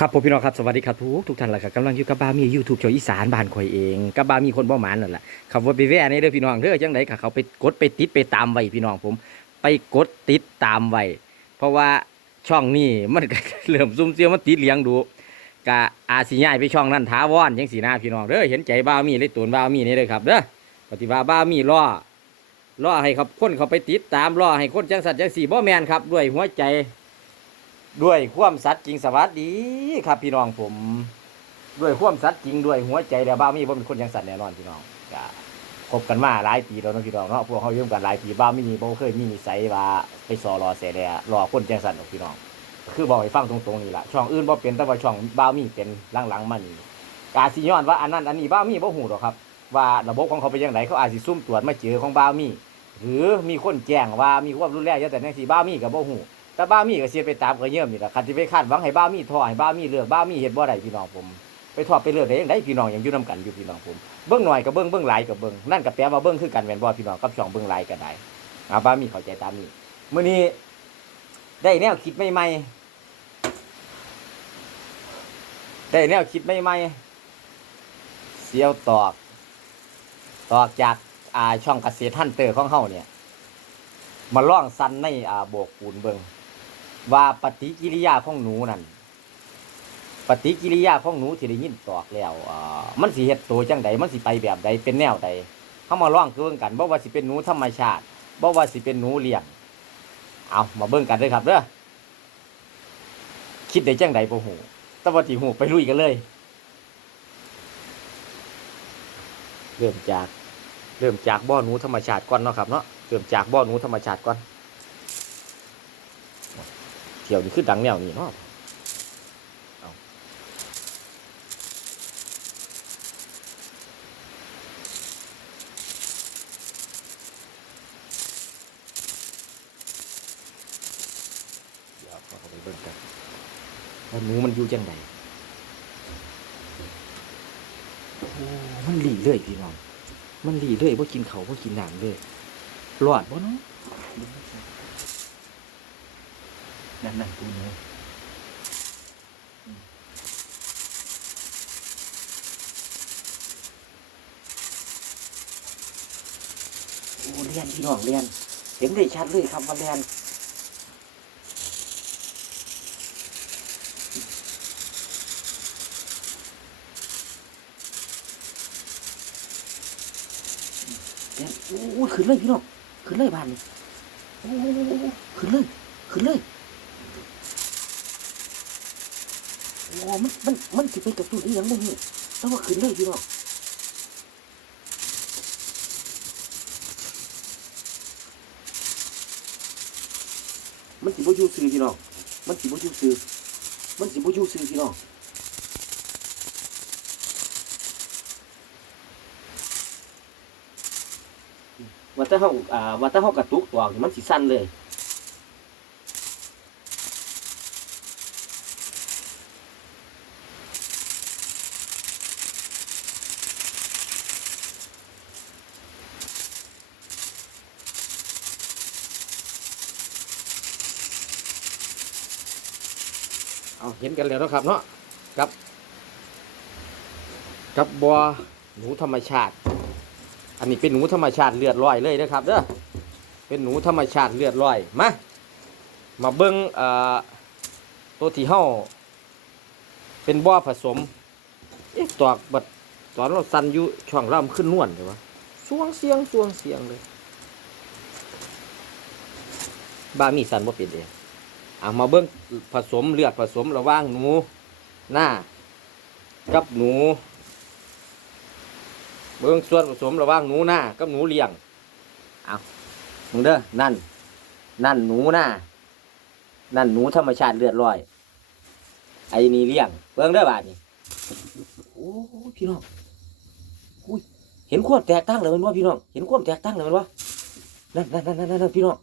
ครับผมพี่น้องครับสวัสดีครับทุกทุกท่านแหละครับกำลังอยู่กับบามียูทูบชาวอีสานบ้านข่อยเองกับบามีคนบ่หมานนั่นแหละขับว่าไปแว่ในเด้อพี่น้องเด้อจังไดก็เขาไปกดไปติดไปตามไว้พี่น้องผม ไปกดติดตามไว้เพราะว่าช่องนี้มันก็เริ่มซุ่มเสียวมันติดเลี้ยงดูกะอาสิย้ายไปช่องนั้นท้าวอนจังสีหน้าพี่น้องเด้อเห็นใจบ้ามีเลยตูนบ้ามีนี่เลยครับเด้อปฏิบัติบ้ามีล่อล่อให้ครับคนเขาไปติดตามล่อให้คนจังสัตว์จังสีบ่แมนครับด้วยหัวใจ ด้วยความสัตย์จริงสวัสดีครับพี่น้องผม ด้วยความสัตย์จริงด้วยหัวใจเดียวบ้ามีบ่เป็นคนยังสัตย์แน่นอนพี่น้องก็คบกันมาหลายปีแล้วเนาะพี่น้องเนาะพวกเขาอยุ่งกันหลายปีบ้ามีบ่เคยมีนิสัยว่าไปสอรอเสียแลรอคนจังสัตย์หรอกพี่น้อง คือบอกให้ฟังตรงๆนี่แหละช่องอื่นบ่เป็นแต่ว่าช่องบ้ามีเป็นหลังๆมานี่กาสิย้อนว่าอันนั้นอันนี้บ้ามีบ่ฮู้หรอกครับ ว่าระบบของเขาเป็นยังไงเขาอาจสิซุ่มตรวจมาเจอของบ้ามีหรือมีคนแจ้งว่ามีความรุนแรงอย่างแต่ในที่บ้ามีก็บ่ฮู้ แต่บ้ามีก็เสียไปตามก็เยี่ยมนี่แหละคันที่ไปคาดหวังให้บ้ามีท่อให้บ้ามีเลือกบ้ามีเฮ็ดบ่ได้พี่น้องผม ไปทอดไปเลือกได้ยังไงพี่น้องยังอยู่นํกันอยู่พี่น้องผมเบิ่งหน่อยก็เบิ่งเบิ่งหลายก็เบิ่งนั่นก็แปลว่าเบิ่งคือกันแม่นบ่พี่น้องกับช่องเบิ่งหลายก็ได้อาบ้ามีเข้าใจตามนี้มื้อนี้ได้แนวคิดใหม่ๆได้แนวคิดใหม่ๆเสียวตอกตอกจากอ่าช่องเกษตรฮันเตอร์ของเฮาเนี่ยมาล่องซันในอ่าโบกปูนเบิง ว่าปฏิกิริยาของหนูนั่นปฏิกิริยาของหนูที่ได้ยินตอกแล้วมันสิเฮ็ดตัวจังใดมันสิไปแบบใดเป็นแนวใดเฮามาล่องคือเบิ่งกันบ่ว่าสิเป็นหนูธรรมชาติบ่ว่าสิเป็นหนูเลี้ยงเอามาเบิ่งกันเด้อครับเด้อคิดได้จังใดบ่ฮู้แต่ว่าที่ฮู้ไปลุยกันเลย เริ่มจาก เริ่มจากบ่อหนูธรรมชาติก่อนเนาะครับเนาะเริ่มจากบ่อหนูธรรมชาติก่อน เที่ยวนี่คือดังแนวนี้เนาะเอาเดี๋ยวเข้าไปเบิ่งกันว่าหนูมันอยู่จังไดโอ้มันหลีเลยพี่น้อง มันหลีเลยว่ากินเขาว่ากินหนังเลยรอดบ่เนาะ นั่นนั่นตัวนี้โอ้เรียนพี่น้องเรียน เห็นได้ชัดเลยครับว่าเรียนเรียนโอ้ขึ้นเลยพี่น้องขึ้นเลยบ้านนี่โอ้ขึ้นเลยขึ้นเลย อ้มันมันมันสิไปกับตุ้นอีหยังบ่ฮู้แต่ว่าขึ้นเลยพี่น้องมันสิบ่อยู่ซื่อพี่น้องมันสิบ่อยู่ซื่อมันสิบ่อยู่ซื่อพี่น้องว่าแต่เฮาอ่าว่าแต่เฮากระตุกตัวมันสิสั่นเลย เอาเห็นกันแล้วนะครับเนาะกับ กับบัวหนูธรรมชาติ อันนี้เป็นหนูธรรมชาติเลือดลอยเลยนะครับเด้อเป็นหนูธรรมชาติเลือดลอยมามาเบิ้งเอ่อตัวที่เฮาเป็นบ่อผสมเอ๊ะตอกบัดตอนเราสันอยู่ช่องล่ำขึ้นนวลเลยวะสวงเสียงสวงเสียงเลย บ้ามีสันบ่เป็นเอง อามาเบิ้งผสมเลือดผสมระหว่างหนูหน้ากับหนู เบิ้งส่วนผสมระหว่างหนูหน้ากับหนูเลี้ยงเอามึงเด้อนั่น นั่นหนูหน้านั่นหนูธรรมชาติเลือดลอยไอ้นี่เลี้ยง เบิ้งเด้อบาดนี่โอ้พี่น้องอุ้ยเห็นความแตกต่างเลยมันวะพี่น้อง เห็นความแตกต่างเลยมันวะนั่นนั่นนั่นนั่นนั่นพี่น้อง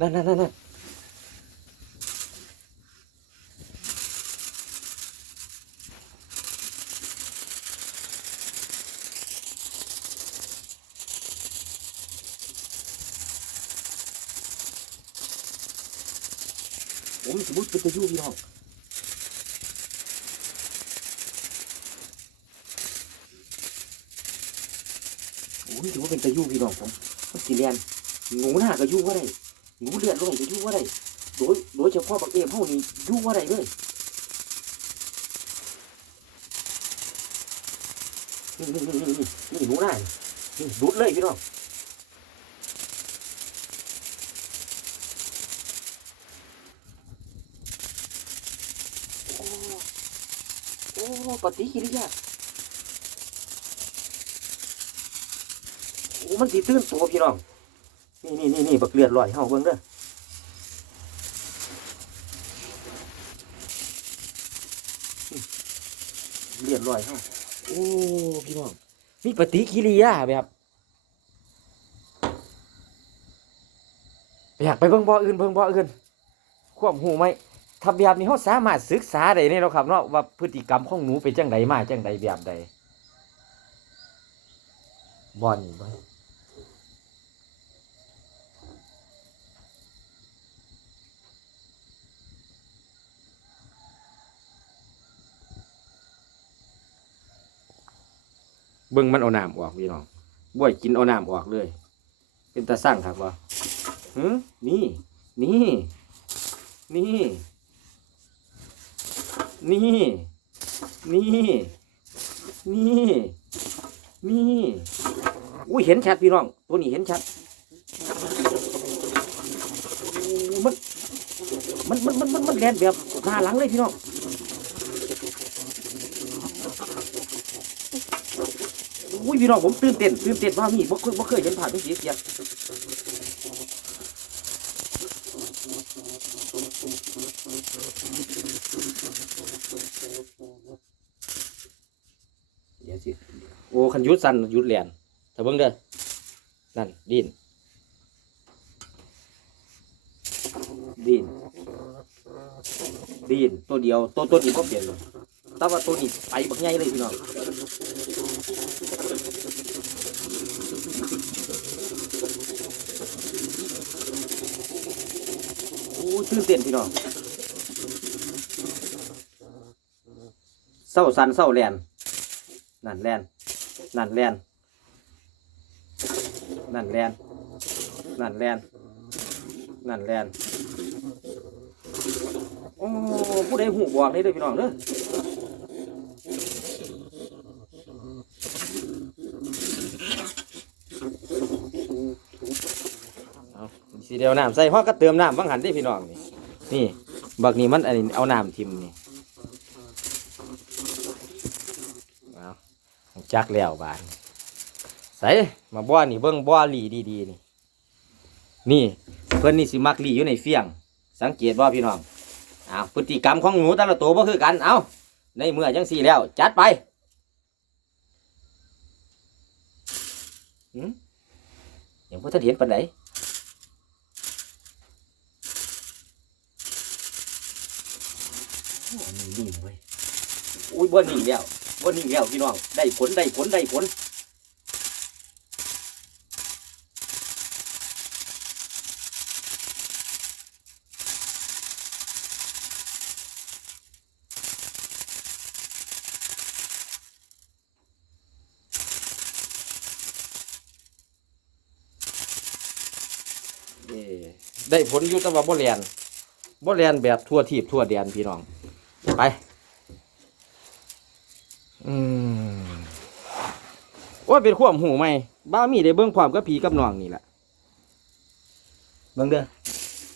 นั่นนั่นนั่น ผมสมมติเป็นตะยุพี่น้องโอ้ยถือว่าเป็นตะยุพี่น้องผมมันเลียนหนูหน้าก็ยุ่ว่าได้หนูเลือดลงก็ยุ่ว่าไรโดยโดยเฉพาะบางเอฟพวกนี้ยุ่ว่าไรเลยนี่นี่นี่นี่หนูหน้านี่ดุดเลยพี่น้อง ปฏิกิริยาโอ้มันสีตื้นตัวพี่น้อง นี่นี่นี่นี่บักเลือดลอยเฮาเบิ่งเด้อเลือดลอยเฮาโอ้พี่น้อง มีปฏิกิริยาแบบอยากไปเบิ่งบ่ออื่นเบิ่งบ่ออื่นควบหูไหม ถ้าแบบนี้เฮาสามารถศึกษาได้เนี่ยเนาะครับเนาะว่าพฤติกรรมของหนูเป็นจังไดมาจังไดแบบใดบอนี่บ่เบิ่งมันเอาน้ำออกพี่น้องบ่อยกินเอาน้ำออกเลย เป็นตาสั่งครับว่าหืนี่ นี่ นี่ นี่ นี่ นี่ นี่ อุ้ยเห็นชัดพี่น้อง ตัวนี้เห็นชัด มัน มัน มัน มัน มันแลนแบบหน้าหลังเลยพี่น้องอุ้ยพี่น้องผมตื่นเต้นตื่นเต้นว่ามีบ่เคยบ่เคยเห็นผ่านที่เสียเสีย เดี๋ยวสิโอ้คันยุดสั่นยุดแลนถ้าเบิ่งเด้อนั่นดินดินดินตัวเดียวตัวตัวนี้ก็เปลี่ยนเลยแต่ว่าตัวนี้ไปบักใหญ่เลยพี่น้องโอ้ยตื่นเต้นพี่น้องเศร้าสันเศร้าแลน นั่นแลนนั่นแลนนั่นแลนนั่นแลนนั่นแลนโอ้ผู้ใดหูบอกนี่เด้อพี่น้องเด้อสีเดียวน้ำใส่ห้อก็เติมน้ำบังหันได้พี่น้องนี่นี่บักนี้มันอันนี้เอาน้ำทิมนี่เอา จักแล้วบานใส่มาบ่อนี่เบิ้งบ่อหลีดีๆนี่นี่เพิ่นนี่สิมักหลีอยู่ในเฟียง สังเกตว่พี่น้องอ้าวพฤติกรรมของหนูแต่ละตัวก็คือกันเอาในเมื่อจังสี่แล้ว จัดไปหืมยังพ่ท่านเห็นปันไหนอันนี้นิ่งเว้ยอุ้ยบ่นิ่งแล้ว บ่นิ่งแล้วพี่น้อง ได้ผลได้ผลได้ผลได้ผลยู่แต่ว่าบ่เรียนบ่เรียนแบบทั่วทีบทั่วแดนพี่น้อง ไป อืม โอ้ยเป็นความหูไหมบ้ามีได้เบิ่งความกับผีกับน้องนี่แหละเบิ่งเด้อ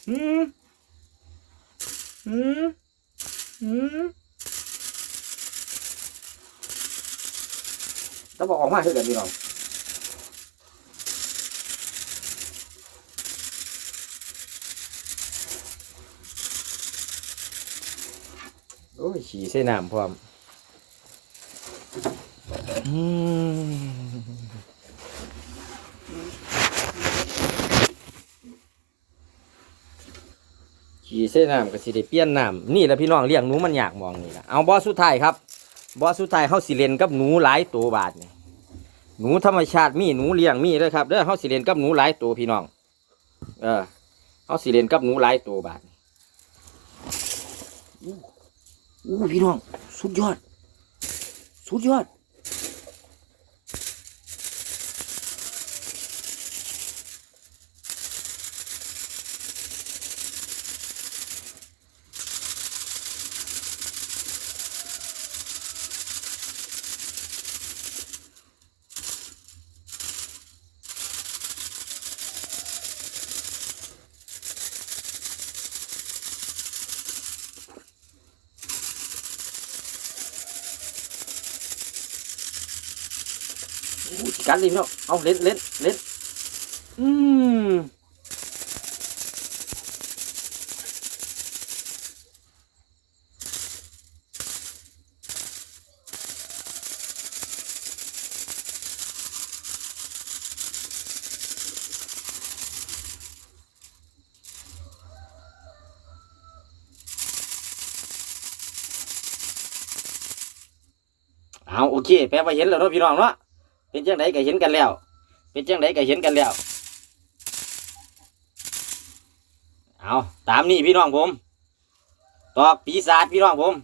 หืมหืมหืมต้องบอกออกมาเท่ากันพี่น้องโอ้ยขี่ใส่น้ำพร้อมอืม ขี่ใส่น้ำก็สิได้เปลี่ยนน้ำนี่แหละพี่น้องเลี้ยงหนูมันอยากมองนี่แหละเอาบอสสุดท้ายครับบอสสุดท้ายเขาสิเลนกับหนูหลายตัวบาทนี่หนูธรรมชาติมีหนูเลี้ยงมีเลยครับเด้อเขาสิเลนกับหนูหลายตัวพี่น้อง เออเขาสิเลนกับหนูหลายตัวบาทอู้พี่น้อง สุดยอด สุดยอด สิกัดเลยพี่น้องเอาเล่นเล่นเล่นอืมเอาโอเคแปลว่าเห็นแล้วเนาะพี่น้องเนาะ เป็นจังไดก็เห็นกันแล้ว เป็นจังไดก็เห็นกันแล้ว เอาตามนี้พี่น้องผม ตอกปีศาจพี่น้องผม